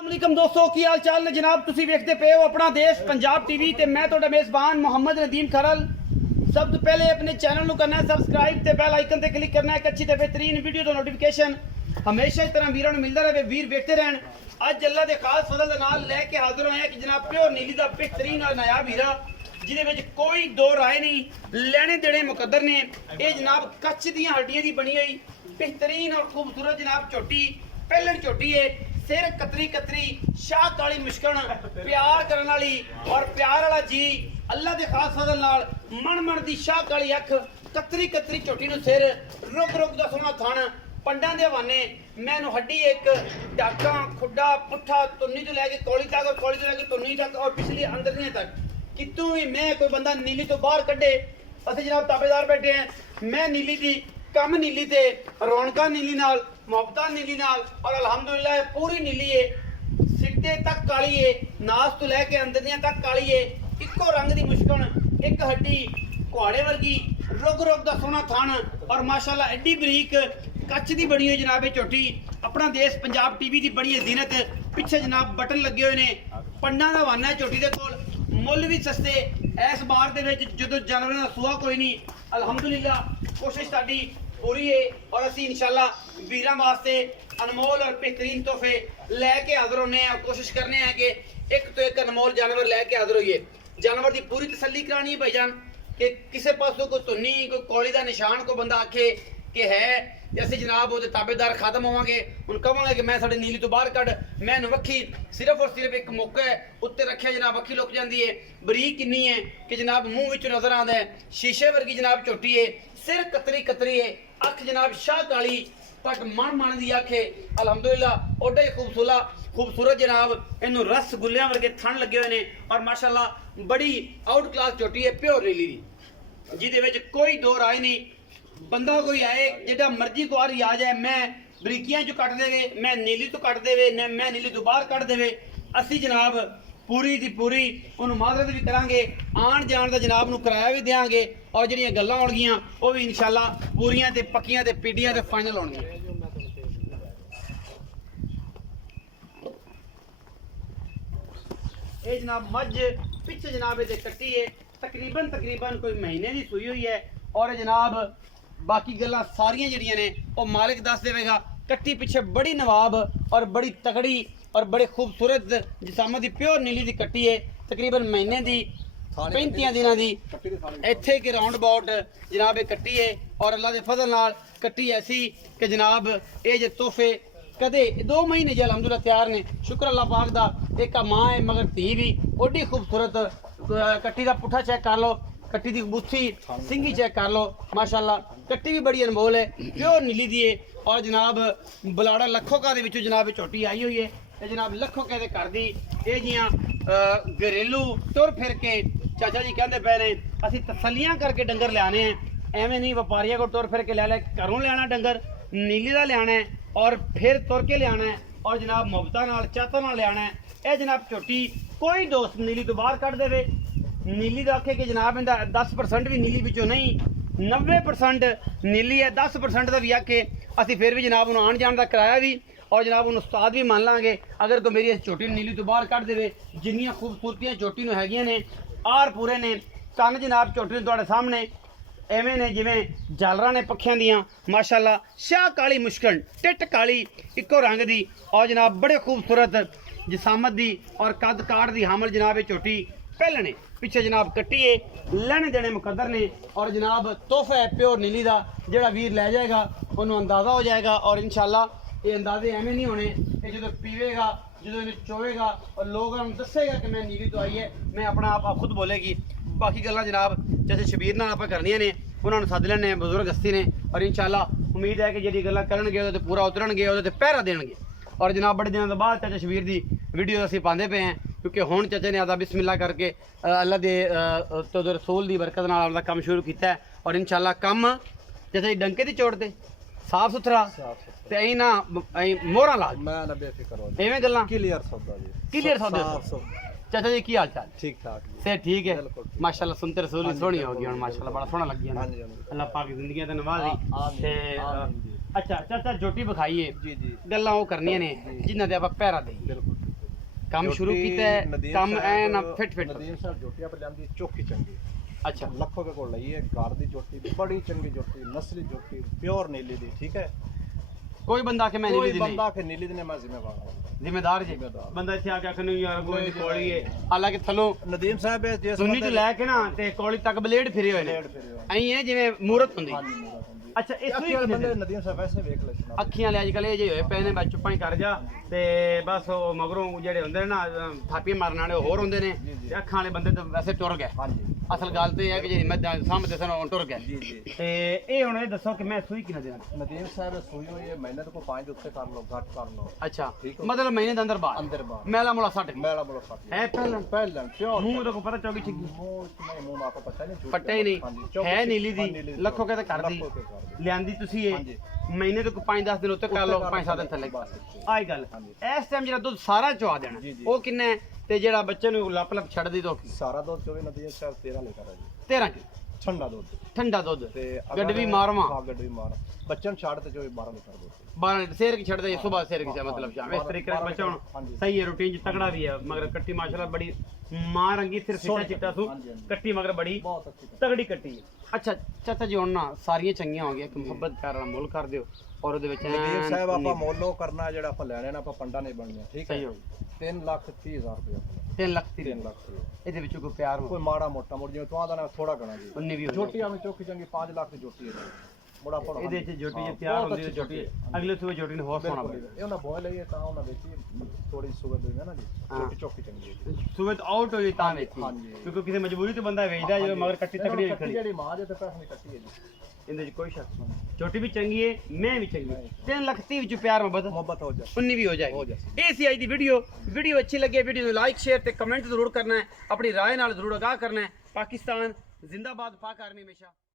अस्सलाम दोस्तों की हाल चाल ने जनाब तुसी वेखते पे हो अपना देश पंजाब टीवी ते मैं ਤੁਹਾਡਾ मेज़बान मोहम्मद नदीम खरल। सब तो पहले अपने चैनल ਨੂੰ करना है सबसक्राइब ते बेल आइकन ते क्लिक करना है। एक अच्छी ते बेहतरीन वीडियो तो नोटिफिकेशन हमेशा इस तरह वीरों ਨੂੰ मिलता रहे। वीर वेखते रहन। ਅੱਜ ਅੱਲਾ ਦੇ ਖਾਸ ਫਜ਼ਲ ਦੇ ਨਾਲ ਲੈ ਕੇ ਹਾਜ਼ਰ ਹੋਏ ਹਾਂ ਕਿ ਜਨਾਬ ਪਿਓਰ ਨੀਲੀ ਦਾ बेहतरीन और नायाब हीरा ਜਿਹਦੇ ਵਿੱਚ ਕੋਈ ਦੋ ਰਾਏ ਨਹੀਂ, ਲੈਣੇ ਦੇਣੇ ਮੁਕੱਦਰ ਨੇ। ਇਹ ਜਨਾਬ ਕੱਚ ਦੀਆਂ ਹੱਡੀਆਂ ਦੀ ਬਣੀ ਹੋਈ बेहतरीन और खूबसूरत जनाब झोटी पहलन झोटी है। सिर कतरी कतरी शाह काली मुश्कन प्यार करने वाली और प्यार वाला जी अल्लाह के खास फजल नाल मन मन दी शाह काली अख कतरी कतरी झोटी नु सिर रुक रुक दा सोहना थण पंडा दे हवाने मैनू हड्डी एक डाका खुड्डा पुट्ठा तुन्नी तो लैके कौली तक और कौली तो लैके तुन्नी तक और पिछली अंदरनी तक कितों भी मैं कोई बंदा नीली तो बाहर कड्डे। असि जनाब ताबेदार बैठे हैं। मैं नीली दी कम नीली ते रौनका नीली नाल मुहब्बत नीली नाल और अलहमदुलिल्लाह पूरी नीली है। सिट्टे तक काली है, नास तो लैके अंदरियां तक काली है। इको रंग दी मुश्कन एक हड्डी कुहाड़े वर्गी रुग रुग दा सोहना थण और माशाअल्लाह एडी बरीक कच्च दी बनी हुई जनाब झोटी। अपना देश पंजाब टीवी दी बड़ी जीनत पिछे जनाब बटन लगे हुए ने। पंडा दा वाना है झोटी दे कोल, मुल भी सस्ते। इस बार दे विच जदों जानवरां दा सूआ कोई नहीं, अलहमदुलिल्लाह कोशिश साडी पूरी है और असी इंशाल्लाह वीरां वास्ते अनमोल और बेहतरीन तोहफे लैके हाजिर होने हैं। कोशिश करने हैं कि एक तो एक अनमोल जानवर लैके हाजिर होइए। जानवर की पूरी तसल्ली करानी है भाईजान कि किसी पासों कोई धुन्नी कोई कौली का निशान को बंदा आखे कि है जैसे जनाब वो ताबेदार खत्म होवांगे हुण कहांगे कि मैं साडे नीली तो बाहर कढ मैं वक्खी सिर्फ और सिर्फ एक मौका है उत्ते रखिया जनाब अखी लुक जाती है। बरीक किन्नी है कि जनाब मूँह विच नजर आंदा है। शीशे वर्गी जनाब झोटी है। सिर कतरी कतरी है, अख जनाब शाह काली पट मन मन दी अख है। अलहमदुलिल्लाह ओडा ही खूबसूरत जनाब इनू रस गुलियां वर्गे थण लगे हुए ने और माशाअल्लाह बड़ी आउट क्लास झोटी है प्योर नीली दी जिहदे विच कोई दो राय नहीं। बंदा कोई आए जिहड़ा मर्जी को आ जाए मैं बरीकियां चो कट देवे मैं नीली तो कट देवे न मैं नीली तो बाहर कट देवे असी जनाब पूरी दी पूरी उन्होंने माजरत भी करांगे आन जान का जनाब नू किराया भी देंगे और जिहड़ियां गल्लां होणगियां वो भी इंशाल्लाह पूरियां ते पक्कियां ते पीढ़ियां ते फाइनल होणगियां। ये जनाब मझ पिछे जनाब ये कट्टी है तकरीबन कोई महीने की सूई हुई है और जनाब बाकी गल्लां सारियां जिहड़ियां ने वो मालिक दस देवेगा। कट्टी पिछे बड़ी नवाब और बड़ी तगड़ी और बड़े खूबसूरत जिसामत की प्योर नीली की कट्टी है। तकरीबन महीने की 35 दिनों की इत्थे के राउंड अबाउट जनाब ये कट्टी है और अल्लाह के फजल नाल कट्टी ऐसी कि जनाब ये जो तोहफे कदे 2 महीने जो अलहमदुलिल्लाह तैयार ने शुक्र अल्लाह पाक दा। एक माँ है मगर धी भी ओडी खूबसूरत कट्टी का पुट्ठा चेक कर लो, कट्टी की बुथी सिंगी चेक कर लो माशाअल्लाह। कट्टी भी बड़ी अनमोल है प्योर नीली दी है और जनाब बलाड़ा लखों का दे विचों जनाब झोटी आई हुई है। ये जनाब लखों कहते घर दी ये जियां घरेलू तुर फिर के चाचा जी कहते पे ने असी तसलियां करके डंगर लियाने हैं। एवं नहीं व्यापारियों को तुर फिर के लै घरों लियाना डंगर नीली का लियाना है और फिर तुर के लियाना है और जनाब मुहब्बत नाल चाहता नाल लियाना है। यह जनाब झोटी कोई दोस्त नीली तो बाहर कट देवे नीली का आखे कि जनाब इनका 10% भी नीली विचों नहीं 90% नीली है 10% का भी आखे असी फिर भी जनाब उन्होंने आन जान का किराया भी और जनाब उन्होंने उस्ताद भी मान लाँगे अगर कोई मेरी झोटी नीली तो बाहर कट दे। जिन्नियां खूबसूरतियां झोटी नूं हैगियां ने आर पूरे ने कन जनाब झोटी नूं तुहाडे सामने एवें ने जिवें झालरां ने पक्खियां दियां माशाअल्लाह। शाह काली मुश्कन टिट काली इको रंग दी और जनाब बड़े खूबसूरत जिसामत दी और कद काठ दी हामल जनाब ये झोटी पहले ने पिछे जनाब कट्टी है लेने देने मुकद्दर ने और जनाब तोहफा है प्योर नीली का जिहड़ा वीर लै जाएगा उन्होंने अंदाज़ा हो जाएगा और इंशाअल्लाह ये अंदाजे एवं नहीं होने कि जो पीवेगा जो चोवेगा और लोगों को दसेगा कि मैं नीली तो आई है मैं अपना आप खुद बोलेगी। बाकी गल्लां जनाब जैसे शबीर नाल आपां करनियां ने उन्होंने सद लैने बुजुर्ग हस्ती ने और इंशाअल्लाह उम्मीद है कि जिहड़ी गल्लां करनगे उहदे ते पूरा उतरनगे उहदे ते पहरा देणगे और जनाब बड़े दिनों के बाद चाचा शबीर की वीडियो असीं पाते पे हैं क्योंकि हुण चाचे ने आदा बिस्मिल्लाह करके अल्लाह दे तो रसूल की बरकत नाल अपना काम शुरू किया और इंशाअल्लाह कम जैसे डंके की चोट ते साफ सुथरा ते ऐ ना मोहरा ला मैं ना बेफिक्र एवें गल्लां क्लियर सौदा चाचा जी की हाल चाल ठीक ठाक से ठीक है माशाल्लाह सुनते रसूल ही सोहनी हो गई हुण माशाल्लाह बड़ा सोहना लग गया अल्लाह पाक की जिंदगी दा नवाज़ी ते अच्छा चाचा झोटी विखाइए जी जी गल्लां वो करनियां ने जिन्हां दे आपां पहरा देईए बिल्कुल ਕੰਮ ਸ਼ੁਰੂ ਕੀਤਾ ਹੈ, ਕੰਮ ਐ ਨਾ ਫਿੱਟ ਨਦੀਮ ਸਾਹਿਬ ਜੋਟੀਆਂ ਪਰ ਲਿਆਂਦੀ ਚੋਖੀ ਚੰਗੀ। ਅੱਛਾ ਲੱਖੋ ਕੇ ਕੋਲ ਲਈ ਹੈ ਘਰ ਦੀ ਜੋਟੀ, ਬੜੀ ਚੰਗੀ ਜੋਟੀ, ਨਸਲੀ ਜੋਟੀ, ਪਿਓਰ ਨੀਲੀ ਦੀ। ਠੀਕ ਹੈ, ਕੋਈ ਬੰਦਾ ਕਿ ਮੈਂ ਨੀਲੀ ਕੋਈ ਦੀ ਬੰਦਾ ਕਿ ਨੀਲੀ ਦੀ ਨੇ ਮੈਂ ਜ਼ਿੰਮੇਵਾਰ ਹਾਂ। ਜ਼ਿੰਮੇਦਾਰ ਜੀ ਜ਼ਿੰਮੇਦਾਰ। ਬੰਦਾ ਇੱਥੇ ਆ ਕੇ ਆਖਣ ਯਾਰ ਕੋਈ ਦੀ ਕੋਲੀ ਹੈ, ਹਾਲਾਂਕਿ ਥੱਲੋਂ ਨਦੀਮ ਸਾਹਿਬ ਜਿਸ ਸੁੰਨੀ ਤੋਂ ਲੈ ਕੇ ਨਾ ਤੇ ਕੋਲੀ ਤੱਕ ਬਲੇਡ ਫਿਰੇ ਹੋਏ ਨੇ, ਐਂ ਹੈ ਜਿਵੇਂ ਮੂਰਤ ਹੁੰਦੀ। ਅੱਛਾ ਇਸ ਅੱਖੀਂ ਵਾਲੇ ਬੰਦੇ ਨਦੀਮ ਸਾਹਿਬ ਵੈਸੇ ਵੇਖ ਲੈ ਸੁਣਾ। ਅੱਖੀਆਂ ਵਾਲੇ ਅੱਜ ਕੱਲ ਇਹ ਜੇ ਹੋਏ ਪਏ ਨੇ, ਬਸ ਚੁੱਪਾਂ ਹੀ ਕਰ ਜਾ ਤੇ ਬਸ ਉਹ ਮਗਰੋਂ ਜਿਹੜੇ ਹੁੰਦੇ ਨੇ ਨਾ ਥਾਪੀ ਮਾਰਨ ਵਾਲੇ ਹੋਰ ਹੁੰਦੇ ਨੇ, ਤੇ ਅੱਖਾਂ ਵਾਲੇ ਬੰਦੇ ਤਾਂ ਵੈਸੇ ਟੁਰ ਗਏ। ਹਾਂਜੀ ਅਸਲ ਗੱਲ ਤੇ ਇਹ ਹੈ ਕਿ ਜਿਹੜੀ ਮੱਝਾਂ ਸਾਹਮਣੇ ਸਨ ਉਹ ਟੁਰ ਗਏ। ਜੀ ਜੀ। ਤੇ ਇਹ ਹੁਣ ਇਹ ਦੱਸੋ ਕਿ ਮੈਂ ਸੂਈ ਕਿੰਨਾ ਦੇਣਾ? ਨਦੀਮ ਸਾਹਿਬ ਸੂਈ ਹੋਈ ਹੈ, ਮਿਹਨਤ ਕੋ 5 ਦੇ ਉੱਤੇ ਕਰ ਲਓ, ਘੱਟ ਕਰ ਲਓ। ਅੱਛਾ ਠੀਕ ਹੈ। ਮਤਲਬ ਮਹੀਨੇ ਦੇ ਅੰਦਰ ਬਾਹਰ ਅੰਦਰ ਬਾਹਰ ਮੈਲਾ ਮੂਲਾ ਸੱਟ ਮੈਲਾ ਬੋਲੋ ਫਾਟੀ ਹੈ ਪਹਿਲਾਂ ਪਹਿਲਾਂ ਪਿਓਰ ਮੂੰਹ ਦਾ ਕੋ ਪਤਾ ਚੌਗੀ ਛਿੱਗੀ ਮੂੰਹ ਨਹੀਂ, ਮੂੰਹ ਆਪਕੋ ਪਤਾ ਨਹੀਂ, ਪੱਟਾ ਹੀ ਨਹੀਂ ਹੈ, ਨੀਲੀ ਦੀ ਲੱਖੋ ਕੇ ਤਾਂ ਕਰਦੀ ਲੱਖੋ ਕੇ ਕਰਦੀ। ਲਿਆਂਦੀ ਤੁਸੀਂ ਇਹ ਹਾਂਜੀ। ਮਹੀਨੇ ਤੋਂ 5-10 ਦਿਨ ਉੱਤੇ ਕਰ ਲਓ, 5-7 ਦਿਨ ਥੱਲੇ ਆਈ ਗੱਲ। ਇਸ ਟਾਈਮ ਜਿਹੜਾ ਦੁੱਧ ਸਾਰਾ ਚਵਾ ਦੇਣਾ ਜੀ, ਜੀ। ਉਹ ਕਿੰਨਾ ਹੈ, ਤੇ ਜਿਹੜਾ ਬੱਚੇ ਨੂੰ ਲੱਪ ਲੱਪ ਛੱਡ ਦੀ ਦੋ ਸਾਰਾ ਦੁੱਧ ਚੋਵੇ ਨਦੀਮ ਸਾਹਿਬ 13 ਲੀਟਰ ਹੈ ਜੀ। 13 ਕਿਲੋ ਠੰਡਾ ਦੁੱਧ ਠੰਡਾ ਦੁੱਧ ਤੇ ਗੱਡਵੀ ਮਾਰਵਾ ਹਾਂ ਗੱਡਵੀ ਮਾਰ ਬੱਚਨ ਛੱਡ ਤੇ ਚੋਵੇ 12 ਲੀਟਰ ਦੁੱਧ। 12 ਲੀਟਰ ਸੇਰ ਕੀ ਛੱਡਦੇ ਸਵੇਰ ਸੇਰ ਕੀ ਮਤਲਬ ਸ਼ਾਮ ਇਸ ਤਰੀਕੇ ਨਾਲ ਬੱਚਾ ਹੁਣ ਹਾਂਜੀ। ਸਹੀ ਹੈ, ਰੂਟੀਨ ਚ ਤਗੜਾ ਵੀ ਹੈ, ਮਗਰ ਕੱਟੀ ਮਾਸ਼ਾਅੱਲਾ ਬੜੀ ਮਾਂ ਰੰਗੀ ਸਿਰ ਸਿੱਟਾ ਚਿੱਟਾ ਸੂ ਹਾਂਜੀ, ਹਾਂਜੀ। ਕੱਟੀ ਮਗਰ ਬੜੀ ਬਹੁਤ ਅੱਛੀ ਤਗੜੀ ਕੱਟੀ ਹੈ। ਅੱਛਾ ਚਾਚਾ ਜੀ ਹੁਣ ਨਾ ਸਾਰੀਆਂ ਚੰਗੀਆਂ ਹੋ ਗਈਆਂ, ਇੱਕ ਮੁਹੱਬਤ ਪਿਆਰ ਨਾਲ ਮੁੱਲ ਕਰ ਦਿਓ ਔਰ ਉਹਦੇ ਵਿੱਚ ਨਦੀਮ ਸਾਹਿਬ ਆਪਾਂ ਮੁੱਲੋ ਕਰਨਾ ਜਿਹੜਾ ਆਪਾਂ ਲੈਣੇ ਨਾ, ਆਪਾਂ ਪੰਡਾ ਨਹੀਂ ਬਣਨਾ। ਠੀਕ ਹੈ, ਸਹੀ ਹੋ 3,30,000 ਰੁਪਏ 3 ਲੱਖ 30 3 ਲੱਖ ਰੁਪਏ। ਇਹਦੇ ਵਿੱਚੋਂ ਕੋਈ ਪਿਆਰ ਹੋ ਕੋਈ ਮਾੜਾ ਮੋਟਾ ਮੁੜ ਜਿਵੇਂ ਤੂੰ ਆਂਦਾ ਥੋੜਾ ਗਣਾ ਜੀ। 19 ਵੀ ਹੋ ਜੋਟੀ ਆਵੇਂ ਚੋਖੀ ਚੰਗੀ 5 ਲੱਖ ਦੀ ਜੋਟੀ ਹੈ ਬੜਾ ਪੜਾ। ਇਹਦੇ ਚ ਜੋਟੀ ਜੇ ਤਿਆਰ ਹੁੰਦੀ ਹੈ ਜੋਟੀ ਅਗਲੇ ਸੂਬੇ ਜੋਟੀ ਨੂੰ ਹੋਰ ਸੋਹਣਾ ਬਣੇ। ਇਹ ਉਹਨਾਂ ਬੋਏ ਲਈਏ ਤਾਂ ਉਹਨਾਂ ਵੇਚੀ ਥੋੜੀ ਸੁਗਰ ਦੇ ਨਾ ਜੀ, ਜੋਟੀ ਚੋਖੀ ਚੰਗੀ ਹੈ। ਸੂਬੇ ਤੋਂ ਆਊਟ ਹੋਈ ਤਾਂ ਵੇਚੀ, ਹਾਂਜੀ। ਕਿਉਂਕਿ ਕਿਸੇ ਮਜਬੂਰੀ ਤੇ ਬੰਦਾ ਵੇਚਦਾ ਜਦੋਂ ਮਗਰ ਕੱਟੀ ਤਕੜੀ ਹੋਈ ਖੜੀ। ਜਿਹੜੀ ਮਾਂ ਜੇ ਤੇ ਪੈਸੇ ਨਹੀਂ ਕੱਟੀ ਹੈ ਜੀ, ਇਹਦੇ ਚ ਕੋਈ ਸ਼ੱਕ ਨਹੀਂ। ਛੋਟੀ ਵੀ ਚੰਗੀ ਹੈ, ਮੈਂ ਵੀ ਚੰਗੀ ਹੈ। 3 ਲੱਖ 30 ਵਿੱਚ ਪਿਆਰ ਮੁਹੱਬਤ ਹੋ ਜਾ 19 ਵੀ ਹੋ ਜਾਏਗੀ। ਇਹ ਸੀ ਅੱਜ ਦੀ ਵੀਡੀਓ ਅੱਛੀ ਲੱਗੇ ਵੀਡੀਓ ਨੂੰ ਲਾਈਕ ਸ਼ੇਅਰ ਤੇ ਕਮੈਂਟ ਜ਼ਰੂਰ ਕਰਨਾ ਹੈ, ਆਪਣੀ ਰਾਏ ਨਾਲ ਜ਼ਰੂਰ ਆਗਾਹ ਕਰਨਾ ਹੈ। ਪਾਕਿਸਤਾਨ ਜ਼ਿੰਦਾਬਾਦ, ਪਾਕ ਆਰਮੀ ਹਮੇਸ਼ਾ।